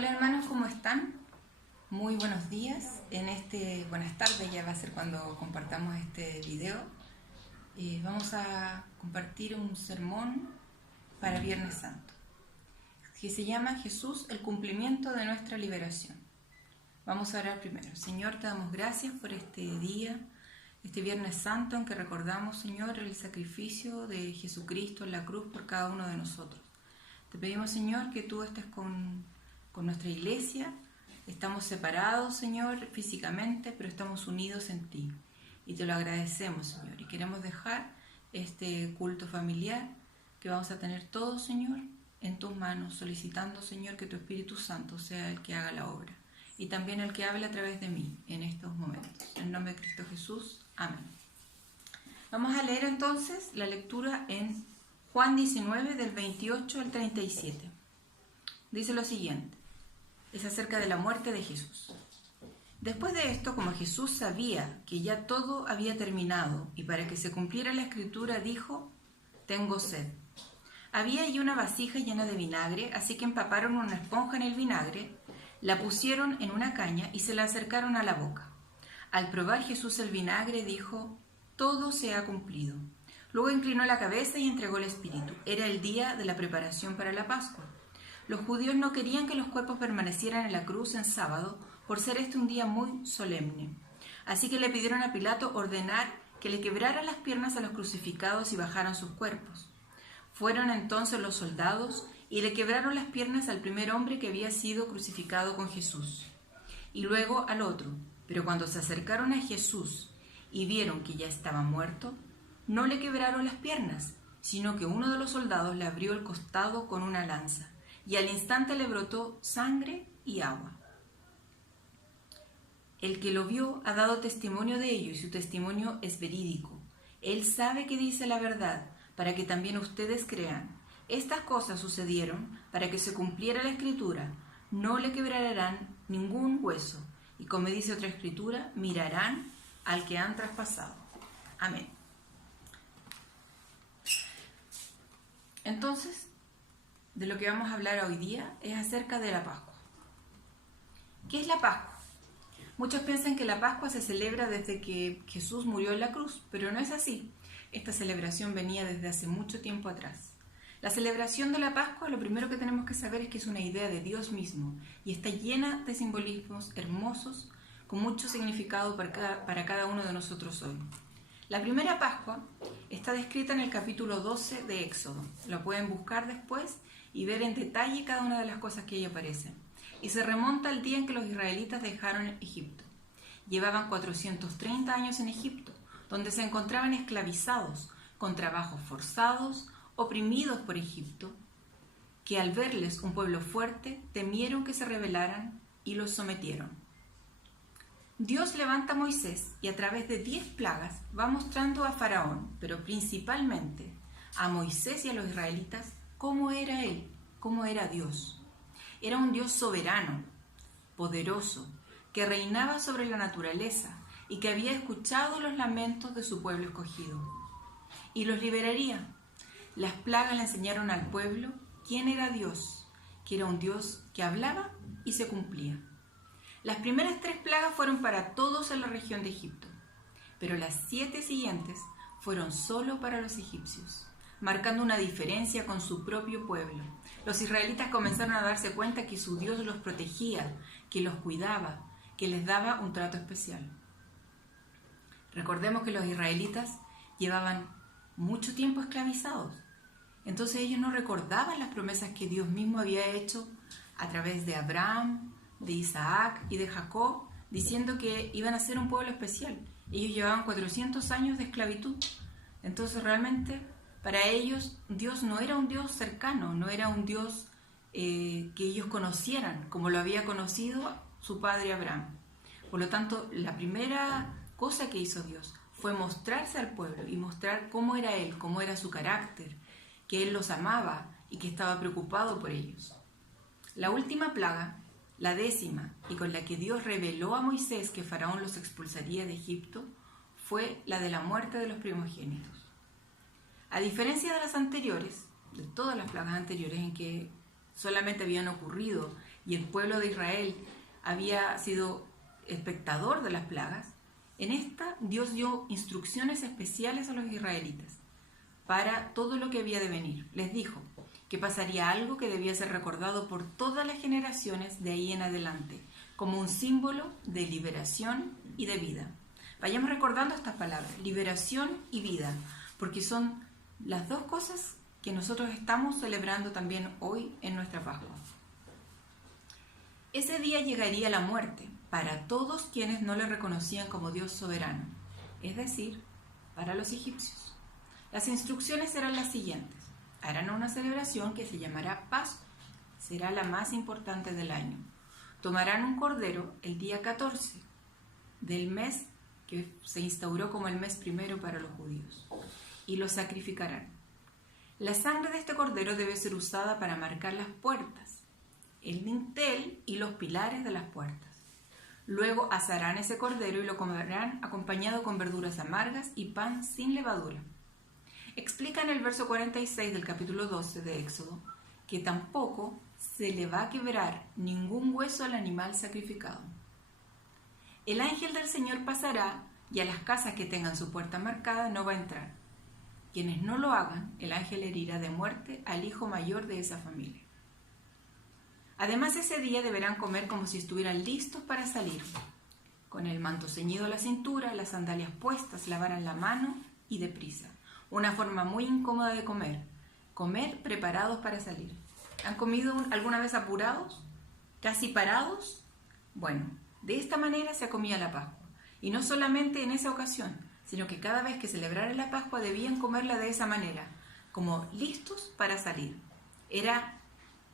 Hola hermanos, ¿cómo están? Muy buenos días. Buenas tardes ya va a ser cuando compartamos este video. Vamos a compartir un sermón para Viernes Santo, que se llama Jesús, el cumplimiento de nuestra liberación. Vamos a orar primero. Señor, te damos gracias por este día, este Viernes Santo en que recordamos, Señor, el sacrificio de Jesucristo en la cruz por cada uno de nosotros. Te pedimos, Señor, que tú estés con nuestra iglesia. Estamos separados, Señor, físicamente, pero estamos unidos en ti. Y te lo agradecemos, Señor. Y queremos dejar este culto familiar que vamos a tener todos, Señor, en tus manos, solicitando, Señor, que tu Espíritu Santo sea el que haga la obra. Y también el que hable a través de mí en estos momentos. En nombre de Cristo Jesús. Amén. Vamos a leer entonces la lectura en Juan 19, del 28 al 37. Dice lo siguiente. Es acerca de la muerte de Jesús. Después de esto, como Jesús sabía que ya todo había terminado y para que se cumpliera la escritura, dijo: «Tengo sed». Había allí una vasija llena de vinagre, así que empaparon una esponja en el vinagre, la pusieron en una caña y se la acercaron a la boca. Al probar Jesús el vinagre, dijo: «Todo se ha cumplido». Luego inclinó la cabeza y entregó el Espíritu. Era el día de la preparación para la Pascua. Los judíos no querían que los cuerpos permanecieran en la cruz en sábado, por ser este un día muy solemne. Así que le pidieron a Pilato ordenar que le quebraran las piernas a los crucificados y bajaran sus cuerpos. Fueron entonces los soldados y le quebraron las piernas al primer hombre que había sido crucificado con Jesús, y luego al otro. Pero cuando se acercaron a Jesús y vieron que ya estaba muerto, no le quebraron las piernas, sino que uno de los soldados le abrió el costado con una lanza, y al instante le brotó sangre y agua. El que lo vio ha dado testimonio de ello, y su testimonio es verídico. Él sabe que dice la verdad, para que también ustedes crean. Estas cosas sucedieron para que se cumpliera la escritura: no le quebrarán ningún hueso. Y como dice otra escritura, mirarán al que han traspasado. Amén. Entonces, de lo que vamos a hablar hoy día es acerca de la Pascua. ¿Qué es la Pascua? Muchos piensan que la Pascua se celebra desde que Jesús murió en la cruz, pero no es así. Esta celebración venía desde hace mucho tiempo atrás. La celebración de la Pascua, lo primero que tenemos que saber es que es una idea de Dios mismo y está llena de simbolismos hermosos con mucho significado para cada uno de nosotros hoy. La primera Pascua está descrita en el capítulo 12 de Éxodo. La pueden buscar después y ver en detalle cada una de las cosas que ahí aparecen. Y se remonta al día en que los israelitas dejaron Egipto. Llevaban 430 años en Egipto, donde se encontraban esclavizados, con trabajos forzados, oprimidos por Egipto, que al verles un pueblo fuerte, temieron que se rebelaran y los sometieron. Dios levanta a Moisés y a través de 10 plagas va mostrando a Faraón, pero principalmente a Moisés y a los israelitas, cómo era él, cómo era Dios. Era un Dios soberano, poderoso, que reinaba sobre la naturaleza y que había escuchado los lamentos de su pueblo escogido. Y los liberaría. Las plagas le enseñaron al pueblo quién era Dios, que era un Dios que hablaba y se cumplía. Las primeras 3 plagas fueron para todos en la región de Egipto, pero las 7 siguientes fueron solo para los egipcios, marcando una diferencia con su propio pueblo. Los israelitas comenzaron a darse cuenta que su Dios los protegía, que los cuidaba, que les daba un trato especial. Recordemos que los israelitas llevaban mucho tiempo esclavizados, entonces ellos no recordaban las promesas que Dios mismo había hecho a través de Abraham, de Isaac y de Jacob, diciendo que iban a ser un pueblo especial. Ellos llevaban 400 años de esclavitud, entonces realmente para ellos Dios no era un Dios cercano, no era un Dios que ellos conocieran como lo había conocido su padre Abraham. Por lo tanto, la primera cosa que hizo Dios fue mostrarse al pueblo y mostrar cómo era Él, cómo era su carácter, que Él los amaba y que estaba preocupado por ellos. La última plaga, la 10ª, y con la que Dios reveló a Moisés que Faraón los expulsaría de Egipto, fue la de la muerte de los primogénitos. A diferencia de las anteriores, de todas las plagas anteriores en que solamente habían ocurrido y el pueblo de Israel había sido espectador de las plagas, en esta Dios dio instrucciones especiales a los israelitas para todo lo que había de venir. Les dijo que pasaría algo que debía ser recordado por todas las generaciones de ahí en adelante, como un símbolo de liberación y de vida. Vayamos recordando estas palabras, liberación y vida, porque son las dos cosas que nosotros estamos celebrando también hoy en nuestra Pascua. Ese día llegaría la muerte para todos quienes no le reconocían como Dios soberano, es decir, para los egipcios. Las instrucciones serán las siguientes. Harán una celebración que se llamará Pascua, será la más importante del año. Tomarán un cordero el día 14 del mes que se instauró como el mes primero para los judíos, y lo sacrificarán. La sangre de este cordero debe ser usada para marcar las puertas, el dintel y los pilares de las puertas. Luego asarán ese cordero y lo comerán acompañado con verduras amargas y pan sin levadura. Explica en el verso 46 del capítulo 12 de Éxodo que tampoco se le va a quebrar ningún hueso al animal sacrificado. El ángel del Señor pasará y a las casas que tengan su puerta marcada no va a entrar. Quienes no lo hagan, el ángel herirá de muerte al hijo mayor de esa familia. Además, ese día deberán comer como si estuvieran listos para salir. Con el manto ceñido a la cintura, las sandalias puestas, lavarán la mano y deprisa. Una forma muy incómoda de comer. Comer preparados para salir. ¿Han comido alguna vez apurados? ¿Casi parados? Bueno, de esta manera se comía la Pascua. Y no solamente en esa ocasión, sino que cada vez que celebraran la Pascua debían comerla de esa manera, como listos para salir. Era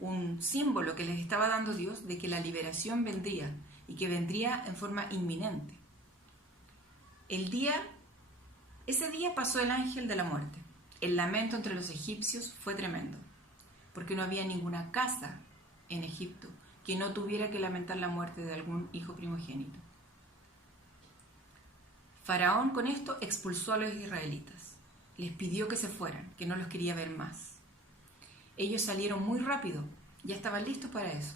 un símbolo que les estaba dando Dios de que la liberación vendría y que vendría en forma inminente. Ese día pasó el ángel de la muerte. El lamento entre los egipcios fue tremendo, porque no había ninguna casa en Egipto que no tuviera que lamentar la muerte de algún hijo primogénito. Faraón con esto expulsó a los israelitas. Les pidió que se fueran, que no los quería ver más. Ellos salieron muy rápido, ya estaban listos para eso.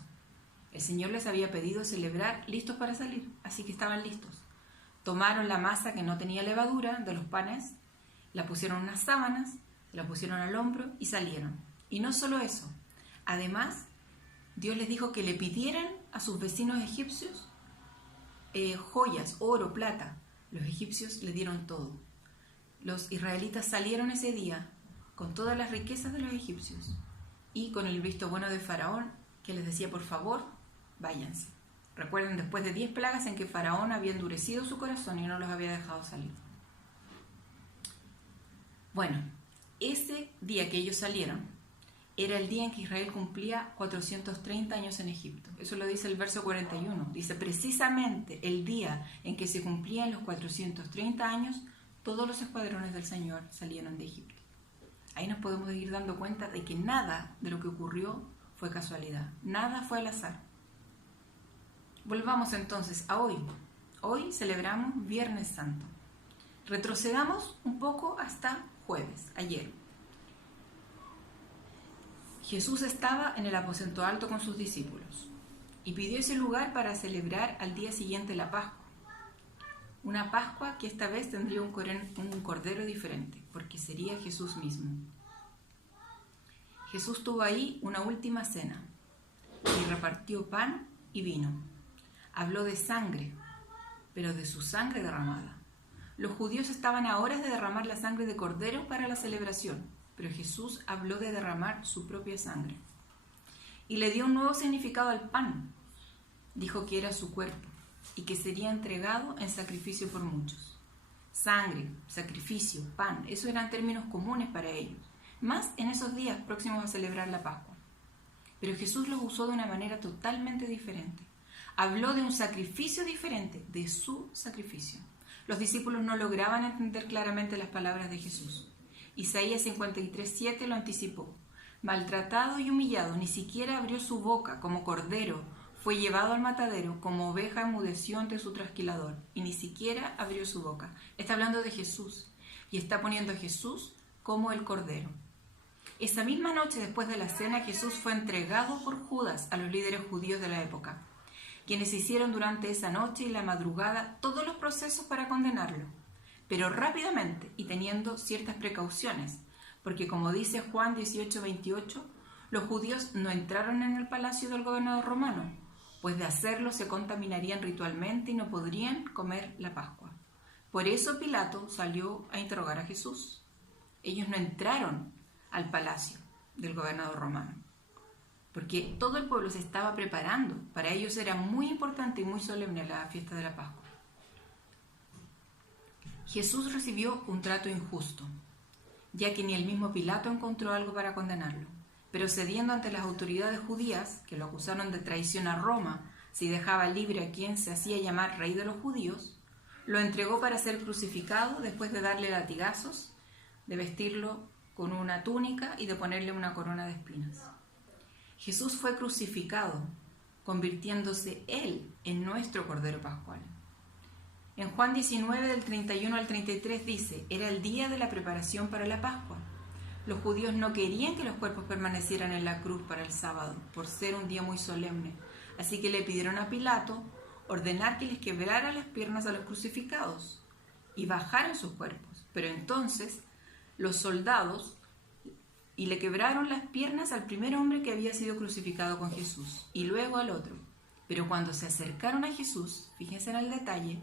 El Señor les había pedido celebrar listos para salir, así que estaban listos. Tomaron la masa que no tenía levadura de los panes, la pusieron en unas sábanas, la pusieron al hombro y salieron. Y no solo eso, además Dios les dijo que le pidieran a sus vecinos egipcios joyas, oro, plata. Los egipcios le dieron todo. Los israelitas salieron ese día con todas las riquezas de los egipcios y con el visto bueno de Faraón, que les decía, por favor, váyanse. Recuerden, después de 10 plagas en que Faraón había endurecido su corazón y no los había dejado salir. Bueno, ese día que ellos salieron era el día en que Israel cumplía 430 años en Egipto. Eso lo dice el verso 41. Dice, precisamente el día en que se cumplían los 430 años, todos los escuadrones del Señor salieron de Egipto. Ahí nos podemos ir dando cuenta de que nada de lo que ocurrió fue casualidad. Nada fue al azar. Volvamos entonces a hoy. Hoy celebramos Viernes Santo. Retrocedamos un poco hasta jueves, ayer. Jesús estaba en el aposento alto con sus discípulos y pidió ese lugar para celebrar al día siguiente la Pascua. Una Pascua que esta vez tendría un cordero diferente, porque sería Jesús mismo. Jesús tuvo ahí una última cena y repartió pan y vino. Habló de sangre, pero de su sangre derramada. Los judíos estaban a horas de derramar la sangre de cordero para la celebración, pero Jesús habló de derramar su propia sangre. Y le dio un nuevo significado al pan. Dijo que era su cuerpo y que sería entregado en sacrificio por muchos. Sangre, sacrificio, pan, esos eran términos comunes para ellos, más en esos días próximos a celebrar la Pascua. Pero Jesús los usó de una manera totalmente diferente. Habló de un sacrificio diferente, de su sacrificio. Los discípulos no lograban entender claramente las palabras de Jesús. Isaías 53:7 lo anticipó. Maltratado y humillado, ni siquiera abrió su boca, como cordero, fue llevado al matadero, como oveja enmudeció ante su trasquilador, y ni siquiera abrió su boca. Está hablando de Jesús, y está poniendo a Jesús como el cordero. Esa misma noche, después de la cena, Jesús fue entregado por Judas a los líderes judíos de la época, quienes hicieron durante esa noche y la madrugada todos los procesos para condenarlo, pero rápidamente y teniendo ciertas precauciones, porque como dice Juan 18:28, los judíos no entraron en el palacio del gobernador romano, pues de hacerlo se contaminarían ritualmente y no podrían comer la Pascua. Por eso Pilato salió a interrogar a Jesús. Ellos no entraron al palacio del gobernador romano, porque todo el pueblo se estaba preparando. Para ellos era muy importante y muy solemne la fiesta de la Pascua. Jesús recibió un trato injusto, ya que ni el mismo Pilato encontró algo para condenarlo, pero cediendo ante las autoridades judías, que lo acusaron de traición a Roma si dejaba libre a quien se hacía llamar rey de los judíos, lo entregó para ser crucificado después de darle latigazos, de vestirlo con una túnica y de ponerle una corona de espinas. Jesús fue crucificado, convirtiéndose Él en nuestro Cordero Pascual. En Juan 19, del 31 al 33 dice: era el día de la preparación para la Pascua. Los judíos no querían que los cuerpos permanecieran en la cruz para el sábado, por ser un día muy solemne. Así que le pidieron a Pilato ordenar que les quebrara las piernas a los crucificados y bajaran sus cuerpos. Pero entonces los soldados le quebraron las piernas al primer hombre que había sido crucificado con Jesús y luego al otro. Pero cuando se acercaron a Jesús, fíjense en el detalle,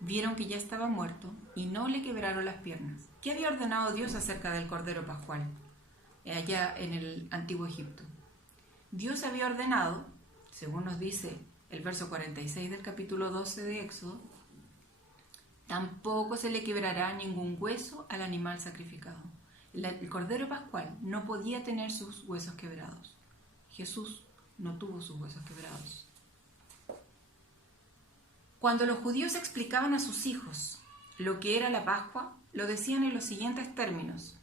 vieron que ya estaba muerto y no le quebraron las piernas. ¿Qué había ordenado Dios acerca del Cordero Pascual allá en el antiguo Egipto? Dios había ordenado, según nos dice el verso 46 del capítulo 12 de Éxodo, tampoco se le quebrará ningún hueso al animal sacrificado. El Cordero Pascual no podía tener sus huesos quebrados. Jesús no tuvo sus huesos quebrados. Cuando los judíos explicaban a sus hijos lo que era la Pascua, lo decían en los siguientes términos,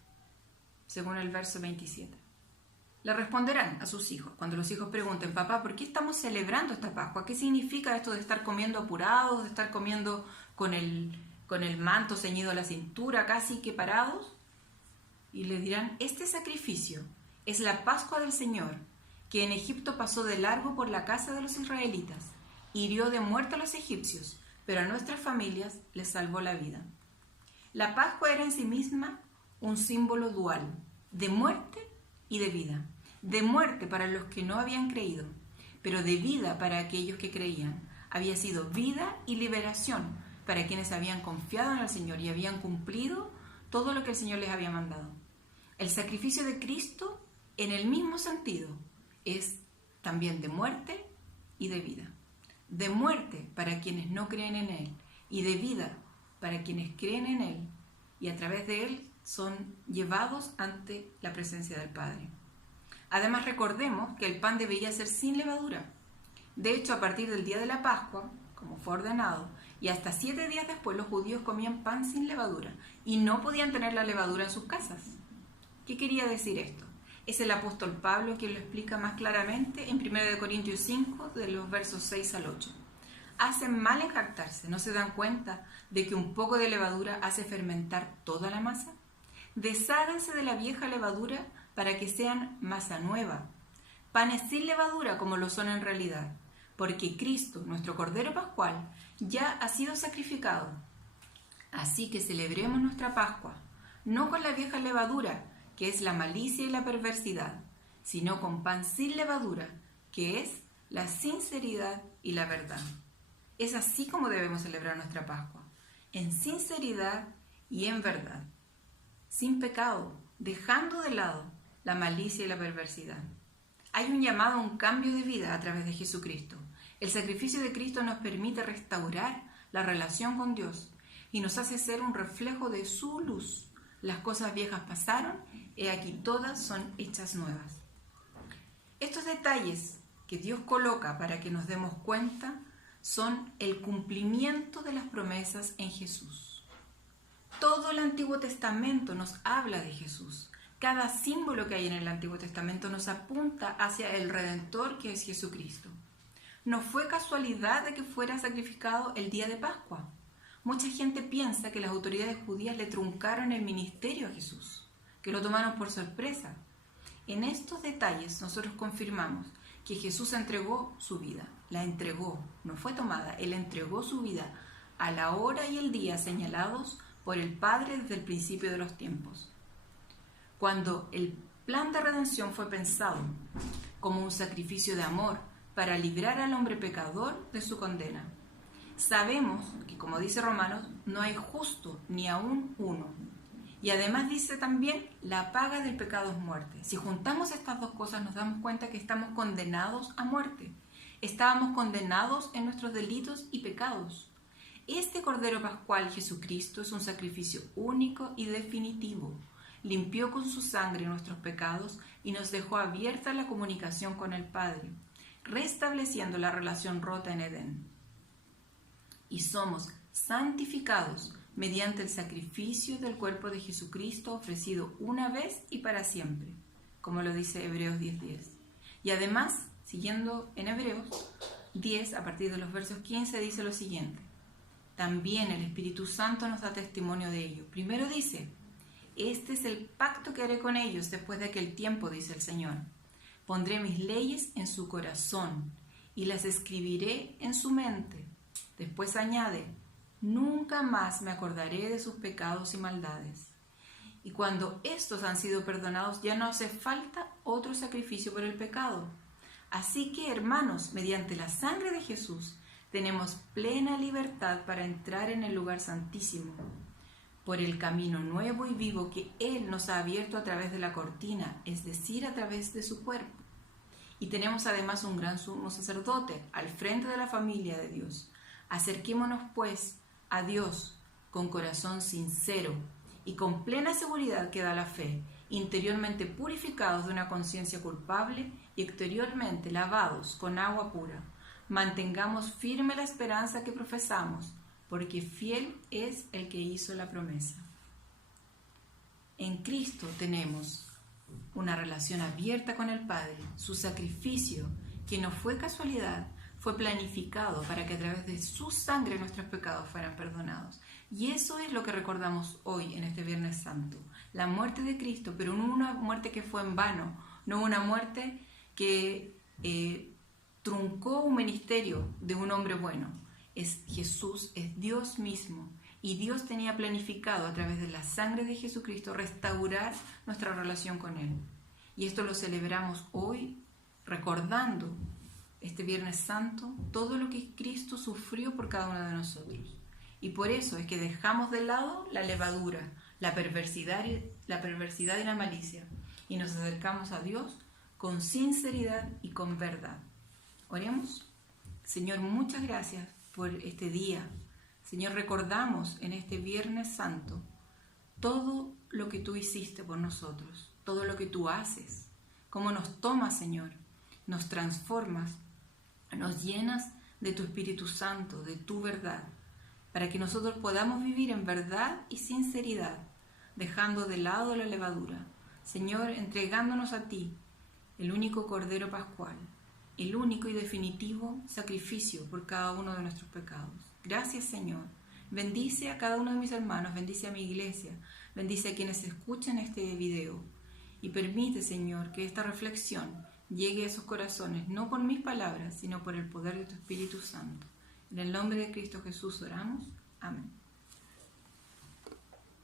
según el verso 27. Le responderán a sus hijos, cuando los hijos pregunten: papá, ¿por qué estamos celebrando esta Pascua? ¿Qué significa esto de estar comiendo apurados, de estar comiendo con el manto ceñido a la cintura, casi que parados? Y le dirán: este sacrificio es la Pascua del Señor, que en Egipto pasó de largo por la casa de los israelitas, hirió de muerte a los egipcios, pero a nuestras familias les salvó la vida. La Pascua era en sí misma un símbolo dual, de muerte y de vida. De muerte para los que no habían creído, pero de vida para aquellos que creían. Había sido vida y liberación para quienes habían confiado en el Señor y habían cumplido todo lo que el Señor les había mandado. El sacrificio de Cristo, en el mismo sentido, es también de muerte y de vida. De muerte para quienes no creen en Él y de vida para quienes creen en Él y a través de Él son llevados ante la presencia del Padre. Además, recordemos que el pan debería ser sin levadura. De hecho, a partir del día de la Pascua, como fue ordenado, y hasta 7 días después, los judíos comían pan sin levadura y no podían tener la levadura en sus casas. ¿Qué quería decir esto? Es el apóstol Pablo quien lo explica más claramente en 1 Corintios 5, de los versos 6 al 8. Hacen mal en jactarse, ¿no se dan cuenta de que un poco de levadura hace fermentar toda la masa? Desháganse de la vieja levadura para que sean masa nueva, panes sin levadura como lo son en realidad, porque Cristo, nuestro Cordero Pascual, ya ha sido sacrificado. Así que celebremos nuestra Pascua, no con la vieja levadura, que es la malicia y la perversidad, sino con pan sin levadura, que es la sinceridad y la verdad. Es así como debemos celebrar nuestra Pascua, en sinceridad y en verdad, sin pecado, dejando de lado la malicia y la perversidad. Hay un llamado a un cambio de vida a través de Jesucristo. El sacrificio de Cristo nos permite restaurar la relación con Dios y nos hace ser un reflejo de su luz. Las cosas viejas pasaron, y aquí todas son hechas nuevas. Estos detalles que Dios coloca para que nos demos cuenta son el cumplimiento de las promesas en Jesús. Todo el Antiguo Testamento nos habla de Jesús. Cada símbolo que hay en el Antiguo Testamento nos apunta hacia el Redentor, que es Jesucristo. No fue casualidad de que fuera sacrificado el día de Pascua. Mucha gente piensa que las autoridades judías le truncaron el ministerio a Jesús, que lo tomaron por sorpresa. En estos detalles nosotros confirmamos que Jesús entregó su vida, la entregó, no fue tomada, Él entregó su vida a la hora y el día señalados por el Padre desde el principio de los tiempos. Cuando el plan de redención fue pensado como un sacrificio de amor para librar al hombre pecador de su condena. Sabemos que, como dice Romanos, no hay justo ni aún uno. Y además dice también, la paga del pecado es muerte. Si juntamos estas dos cosas nos damos cuenta que estamos condenados a muerte. Estábamos condenados en nuestros delitos y pecados. Este Cordero Pascual, Jesucristo, es un sacrificio único y definitivo. Limpió con su sangre nuestros pecados y nos dejó abierta la comunicación con el Padre, restableciendo la relación rota en Edén. Y somos santificados mediante el sacrificio del cuerpo de Jesucristo ofrecido una vez y para siempre, como lo dice Hebreos 10:10. Y además, siguiendo en Hebreos 10, a partir de los versos 15, dice lo siguiente. También el Espíritu Santo nos da testimonio de ello. Primero dice, este es el pacto que haré con ellos después de aquel tiempo, dice el Señor. Pondré mis leyes en su corazón y las escribiré en su mente. Después añade, nunca más me acordaré de sus pecados y maldades. Y cuando estos han sido perdonados, ya no hace falta otro sacrificio por el pecado. Así que, hermanos, mediante la sangre de Jesús, tenemos plena libertad para entrar en el lugar santísimo, por el camino nuevo y vivo que Él nos ha abierto a través de la cortina, es decir, a través de su cuerpo. Y tenemos además un gran sumo sacerdote al frente de la familia de Dios. Acerquémonos, pues, a Dios con corazón sincero y con plena seguridad que da la fe, interiormente purificados de una conciencia culpable y exteriormente lavados con agua pura. Mantengamos firme la esperanza que profesamos, porque fiel es el que hizo la promesa. En Cristo tenemos una relación abierta con el Padre. Su sacrificio, que no fue casualidad, fue planificado para que a través de su sangre nuestros pecados fueran perdonados. Y eso es lo que recordamos hoy en este Viernes Santo. La muerte de Cristo, pero no una muerte que fue en vano, no una muerte que truncó un ministerio de un hombre bueno. Jesús es Dios mismo y Dios tenía planificado a través de la sangre de Jesucristo restaurar nuestra relación con Él. Y esto lo celebramos hoy recordando este Viernes Santo todo lo que Cristo sufrió por cada uno de nosotros. Y por eso es que dejamos de lado la levadura, la perversidad y la malicia y nos acercamos a Dios con sinceridad y con verdad. Oremos. Señor, muchas gracias por este día. Señor, recordamos en este Viernes Santo todo lo que tú hiciste por nosotros, todo lo que tú haces, cómo nos tomas, Señor, nos transformas, nos llenas de tu Espíritu Santo, de tu verdad, para que nosotros podamos vivir en verdad y sinceridad, dejando de lado la levadura. Señor, entregándonos a ti, el único Cordero Pascual, el único y definitivo sacrificio por cada uno de nuestros pecados. Gracias, Señor. Bendice a cada uno de mis hermanos, bendice a mi iglesia, bendice a quienes escuchan este video y permite, Señor, que esta reflexión llegue a sus corazones, no por mis palabras, sino por el poder de tu Espíritu Santo. En el nombre de Cristo Jesús oramos. Amén.